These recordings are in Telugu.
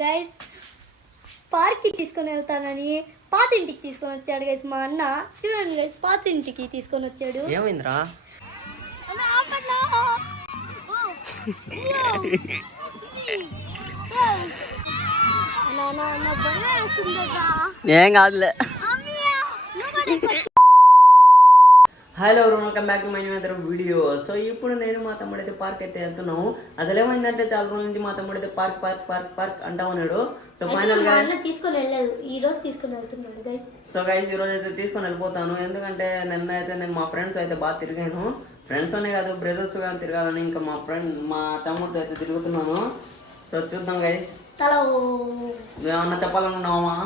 గైస్ పార్క్కి తీసుకొని వెళ్తానని పాత ఇంటికి తీసుకొని వచ్చాడు గైస్ మా అన్న. చూడండి గైస్ పాత ఇంటికి తీసుకొని వచ్చాడు. ఏమైందిరా? ఏం కాదులే. Hello welcome back to my new video. So ఇప్పుడు నేను మా తమ్ముడు అయితే పార్క్ అయితే వెళ్తున్నాము. అసలు ఏమైందంటే చాలా రోజుల నుంచి మా తమ్ముడు అయితే పార్క్ పార్క్ పార్క్ పార్క్ అంటా ఉన్నాడు. సో ఫైనల్ గా తీసుకొని వెళ్ళలేదు, ఈ రోజు తీసుకొని వెళ్తున్నాడు గైస్. సో గైస్ ఈ రోజు అయితే తీసుకొని వెళ్ళిపోతాను. ఎందుకంటే నిన్న అయితే నేను మా ఫ్రెండ్స్ అయితే బాగా తిరిగాను. ఫ్రెండ్స్ తోనే కాదు బ్రదర్స్ కానీ తిరగాలని ఇంకా మా తమ్ముడితో అయితే తిరుగుతున్నాను. సో చూద్దాం గైస్. ఏమన్నా చెప్పాలనుకున్నావా?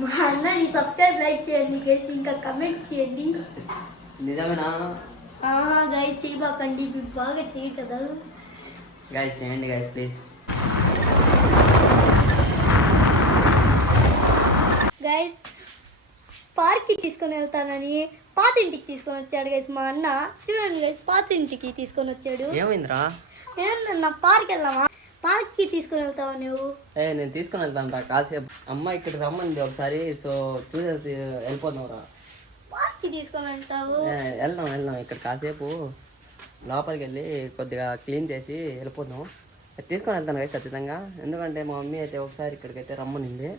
మా అన్నని సబ్స్క్రైబ్ లైక్ చేయండి గైస్, ఇంకా కమెంట్ చేయండి. నిజమేనా? గైస్ చేయబాకండి, మీరు బాగా చేయి కదా గైస్. చేయండి గైస్ ప్లీజ్. గైస్ పార్క్కి తీసుకొని వెళ్తానని పాత ఇంటికి తీసుకొని వచ్చాడు గైస్ మా అన్న. చూడండి గైస్ పాత ఇంటికి తీసుకొని వచ్చాడు. ఏమైందిరా? ఏంటన్నా పార్క్ వెళ్దామా? పార్క్కి తీసుకొని వెళ్తావా నువ్వు? నేను తీసుకొని వెళ్తాను కాసేపు. అమ్మ ఇక్కడ రమ్మంది ఒకసారి, సో చూసేసి వెళ్ళిపోతాం రా. పార్క్కి తీసుకొని వెళ్తావు? వెళ్దాం ఇక్కడ కాసేపు లోపలికి వెళ్ళి కొద్దిగా క్లీన్ చేసి వెళ్ళిపోతాం. తీసుకొని వెళ్తాను కదా ఖచ్చితంగా. ఎందుకంటే మా మమ్మీ అయితే ఒకసారి ఇక్కడికైతే రమ్మనింది.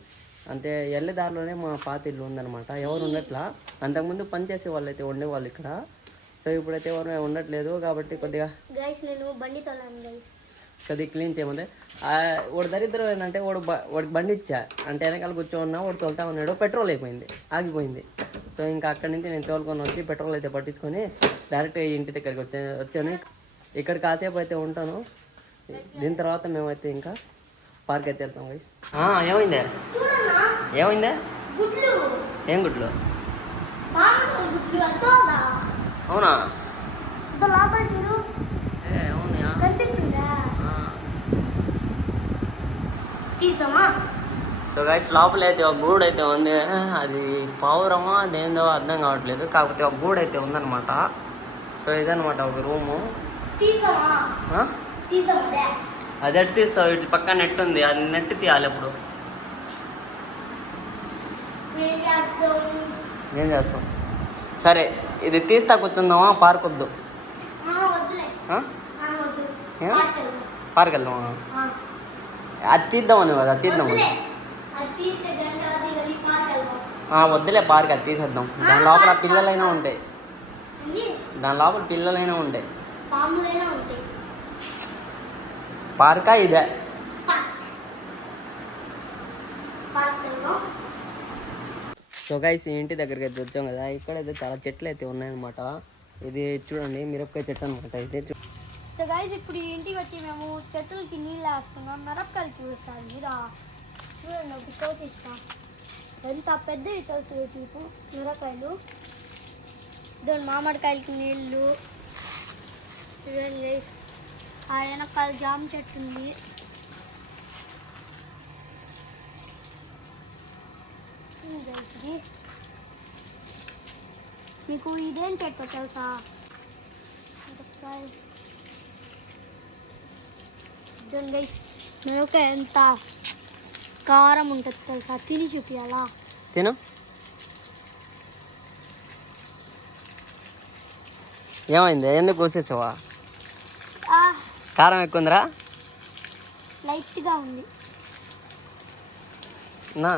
అంటే వెళ్ళే దారిలోనే మా పాత ఇల్లు ఉందన్నమాట. ఎవరు ఉండట్లా. అంతకుముందు పనిచేసే వాళ్ళు అయితే ఉండేవాళ్ళు ఇక్కడ. సో ఇప్పుడైతే ఎవరు ఉండట్లేదు కాబట్టి కొద్దిగా నేను బండి తోలాను గైస్. కొద్దిగా క్లీన్ చేయమంది. వాడు దరిద్రం ఏంటంటే వాడికి బండి ఇచ్చా, అంటే వెనకాల కూర్చోన్నా వాడు తోలుతా ఉన్నాడు. పెట్రోల్ అయిపోయింది, ఆగిపోయింది. సో ఇంకా అక్కడి నుంచి నేను తోలుకొని వచ్చి పెట్రోల్ అయితే పట్టించుకొని డైరెక్ట్గా ఇంటి దగ్గరికి వచ్చాను. ఇక్కడ కాసేపు అయితే ఉంటాను. దీని తర్వాత మేమైతే ఇంకా పార్క్ అయితే వెళ్తాం గైస్. ఏమైందే? ఏం గుడ్లు? అవునా? సో గైస్ లోపల అయితే ఒక గూడు అయితే ఉంది. అది పావురమా అదేందో అర్థం కావట్లేదు. కాకపోతే ఒక గూడు అయితే ఉందన్నమాట. సో ఇదన్నమాట ఒక రూము. అది ఎట్టు తీస్తావు? ఇటు పక్క నెట్ ఉంది, అది నెట్ తీయాలి. ఇప్పుడు ఏం చేస్తాం? సరే ఇది తీస్తా కూర్చుందామా? పార్క్ వద్దు, పార్క్ వెళ్దామా? అది తీద్దామని కదా, అది తీద్దామని. వద్దులే పార్క్, అది తీసేద్దాం. దాని లోపల పిల్లలైనా ఉంటాయి, పార్కా ఇదే? సో గైస్ ఇంటి దగ్గరికి అయితే వచ్చాం కదా. ఇక్కడైతే చాలా చెట్లు అయితే ఉన్నాయన్నమాట. ఇది చూడండి మిరపకాయ చెట్టు అనమాట. అయితే సో గైస్ ఇప్పుడు ఇంటికి వచ్చి మేము చెట్లకి నీళ్ళు వేస్తున్నాం. మిరపకాయలు చూస్తాను మీరు చూడండి, ఒక కోసి ఇస్తాం. ఎంత పెద్దవి తెలుసు మీకు మిరపకాయలు. దాని మామిడికాయలకి నీళ్ళు చూడండి. ఆ వెనకాల జామ చెట్టు ఉంది. మీకు ఇదేం చెట్టు తెలుసా? మిరపకాయ ఎంత కారం ఉంటుంది తెలుసా? తిని చూపియాలా? తిను. ఏమైంది? ఎందుకు కోసేసావా? కారం ఎక్కువ ఉందిరా? లైట్గా ఉంది. నా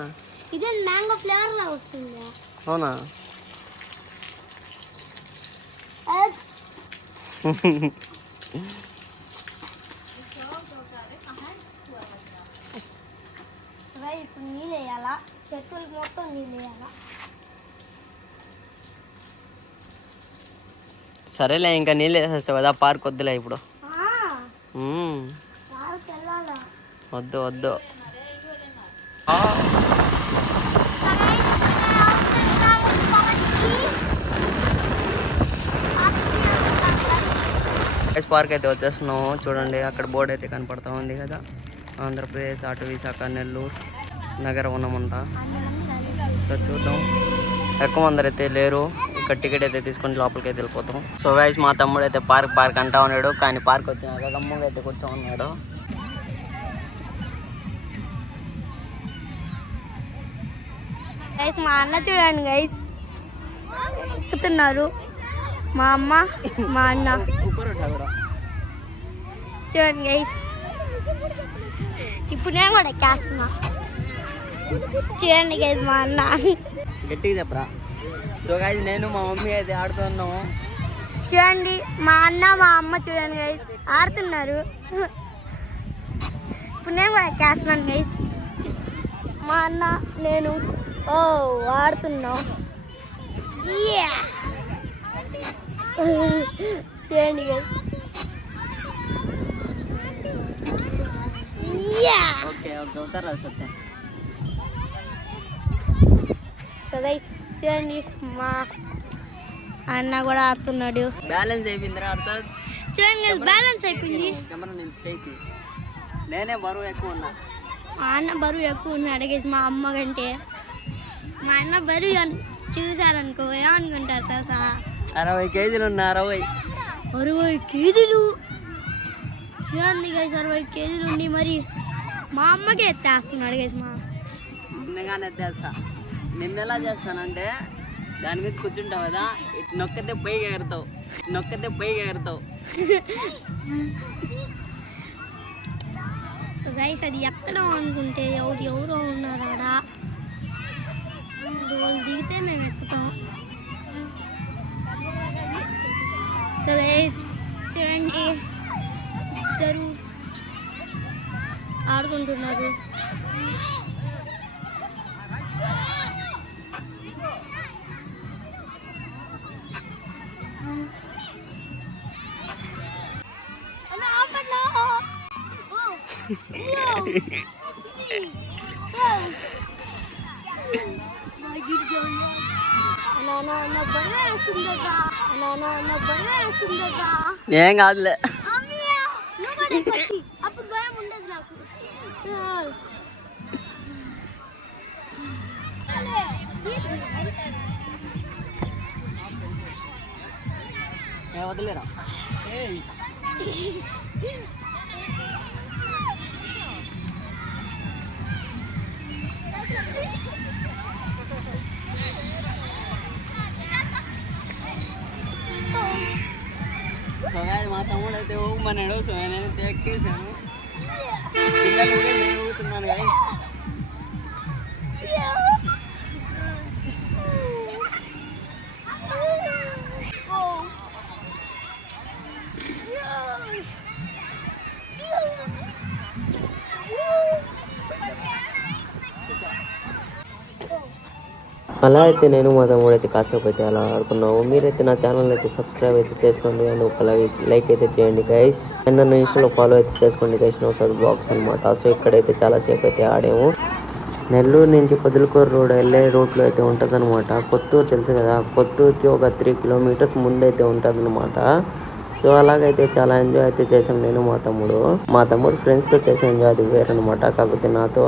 ఇదే మ్యాంగో ఫ్లేవర్ లా వస్తుంది. అవునా? ఇప్పుడు నీళ్ళు వేయాలా? చెట్టులకి మొత్తం నీళ్ళు వేయాలా? సరేలే ఇంకా నీళ్ళు వేసేస్తావు కదా, పార్క్ వద్దులే ఇప్పుడు. వద్దు. పార్క్ అయితే వచ్చేస్తున్నాము. చూడండి అక్కడ బోర్డు అయితే కనపడతా ఉంది కదా, ఆంధ్రప్రదేశ్ అటు విశాఖ నెల్లూరు నగర ఉన్నమంట. సో చూద్దాం. ఎక్కువ మంది అయితే లేరు. ఇక్కడ టికెట్ అయితే తీసుకొని లోపలికి అయితే వెళ్ళిపోతాం. సో గైస్ మా తమ్ముడు అయితే పార్క్ అంటా ఉన్నాడు, కానీ పార్క్ వచ్చినాక గమ్ముగా అయితే కూర్చో ఉన్నాడు. గైస్ మా అన్న చూడండి గైస్ ఎక్కుతున్నారు. మా అమ్మ మా అన్న చూడండి గైస్. ఇప్పుడు నేను కూడా ఎక్కేస్తున్నా. చూడండి గైస్ మా అన్న. గట్టిగా చెప్పరా. సో గైస్ నేను మా మమ్మీ అయితే ఆడుతున్నాము. చూడండి మా అన్న మా అమ్మ చూడండి గైస్ ఆడుతున్నారు. ఇప్పుడు నేను కూడా ఎక్కేస్తున్నాను గైస్. మా అన్న నేను ఆడుతున్నాం. చూడండి గైస్. ఓకే అవుతారా సత్య. సో గైస్ చూడండి మా అన్న కూడా ఆడుతున్నాడు. బ్యాలెన్స్ అయిపోయిందిరా అర్థం. చూడండి గైస్ బ్యాలెన్స్ అయిపోయింది. కెమెరా నేను చేయి. నేనే బరువు ఎక్కువ ఉన్నా. మా అన్న బరువు ఎక్కువ ఉన్నాడు గైస్ మా అమ్మ కంటే. మా అన్న బరువు చూసారనుకో ఏమనుకుంటారు తెలుసా? 60 కేజీలు ఉన్నా. 60 కేజీలు చూడండి గైస్. 60 కేజీలు ఉండి మరి మా అమ్మకి ఎత్తేస్తున్నాడు గైస్. మా ముందుగానే ఎత్తేస్తా. నిన్న ఎలా చేస్తానంటే దాని మీద కూర్చుంటావు కదా, ఇటు నొక్కితే పైకి ఎగురుతావు. సో గైస్ అది ఎక్కడ అనుకుంటే ఎవరో ఉన్నారు ఆడ. వాళ్ళు దిగితే మేము ఎక్కుతాం. సో గైస్ చూడండి ఇద్దరు ఆడుకుంటున్నారు. ఏం కాదులే. అప్పుడు భయం ఉండదు నాకు. వదిలేరా. సో మా తమ్ముడు అయితే ఊమన్నాడు. సో నేనైతే ఎక్కేసాను. పిల్లలు కూడా నేను ఊగుతున్నాను గైస్. అలా అయితే నేను మా తమ్ముడు అయితే కాసేపు అయితే అలా ఆడుకున్నాము. మీరైతే నా ఛానల్ అయితే సబ్స్క్రైబ్ అయితే చేసుకోండి అండ్ ఒక లైక్ అయితే చేయండి గైస్. అండ్ నన్ను ఇన్స్టాలో ఫాలో అయితే చేసుకోండి గైస్. నౌసాద్ బ్లాగ్స్ అనమాట. సో ఇక్కడైతే చాలాసేపు అయితే ఆడాము. నెల్లూరు నుంచి పొదలకూరు రోడ్ వెళ్ళే రూట్లో అయితే ఉంటుంది అనమాట. కొత్తూరు తెలుసు కదా, కొత్తూరుకి ఒక 3 కిలోమీటర్స్ ముందైతే ఉంటుంది అనమాట. సో అలాగైతే చాలా ఎంజాయ్ అయితే చేశాను నేను మా తమ్ముడు ఫ్రెండ్స్తో చేసే ఎంజాయ్ అది వేరనమాట. కాకపోతే నాతో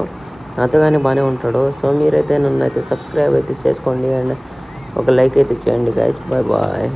కానీ బాగానే ఉంటాడు. సో మీరైతే నన్ను అయితే సబ్స్క్రైబ్ అయితే చేసుకోండి అండ్ ఒక లైక్ అయితే చేయండి గైస్. Bye bye.